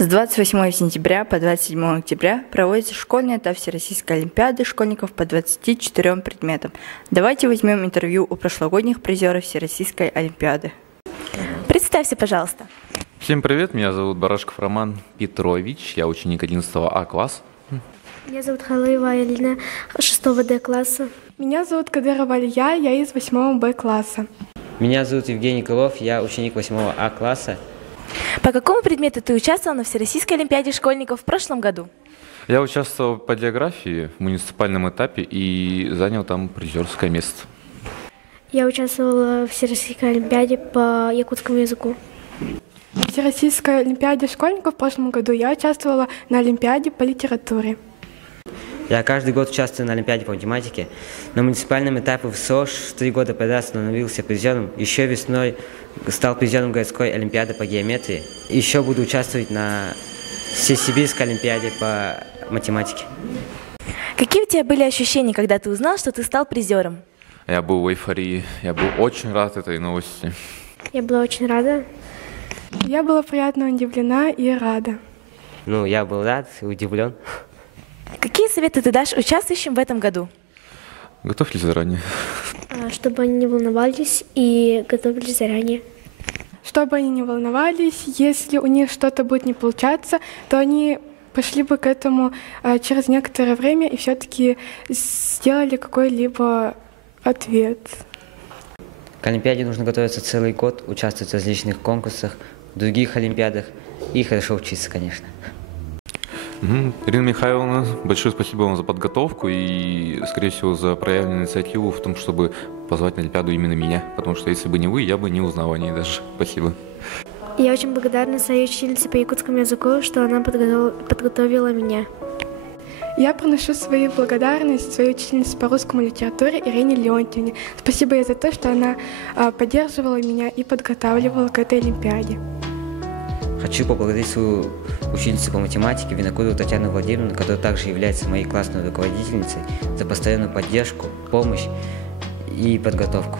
С 28 сентября по 27 октября проводится школьный этап Всероссийской олимпиады школьников по 24 предметам. Давайте возьмем интервью у прошлогодних призеров Всероссийской олимпиады. Представься, пожалуйста. Всем привет, меня зовут Барашков Роман Петрович, я ученик 11 А класса. Меня зовут Халаева Алина, 6 Д класса. Меня зовут Кадырова Алия, я из 8 Б класса. Меня зовут Евгений Крылов, я ученик 8 А класса. По какому предмету ты участвовал на Всероссийской олимпиаде школьников в прошлом году? Я участвовал по географии в муниципальном этапе и занял там призерское место. Я участвовала в Всероссийской олимпиаде по якутскому языку. На Всероссийской олимпиаде школьников в прошлом году я участвовала на олимпиаде по литературе. Я каждый год участвую на олимпиаде по математике. На муниципальном этапе в СОЖ 3 года подряд становился призером. Еще весной стал призером городской олимпиады по геометрии. Еще буду участвовать на Всесибирской олимпиаде по математике. Какие у тебя были ощущения, когда ты узнал, что ты стал призером? Я был в эйфории, я был очень рад этой новости. Я была очень рада. Я была приятно удивлена и рада. Я был рад и удивлен. Какие советы ты дашь участвующим в этом году? Готовьтесь заранее. Чтобы они не волновались и готовились заранее. Чтобы они не волновались, если у них что-то будет не получаться, то они пошли бы к этому через некоторое время и все-таки сделали какой-либо ответ. К олимпиаде нужно готовиться целый год, участвовать в различных конкурсах, в других олимпиадах и хорошо учиться, конечно. Ирина Михайловна, большое спасибо вам за подготовку и, скорее всего, за проявленную инициативу в том, чтобы позвать на Олимпиаду именно меня, потому что если бы не вы, я бы не узнал о ней даже. Спасибо. Я очень благодарна своей учительнице по якутскому языку, что она подготовила меня. Я приношу свою благодарность своей учительнице по русскому литературе Ирине Леонтьевне. Спасибо ей за то, что она поддерживала меня и подготавливала к этой Олимпиаде. Хочу поблагодарить свою учительницу по математике Винокурову Татьяну Владимировну, которая также является моей классной руководительницей, за постоянную поддержку, помощь и подготовку.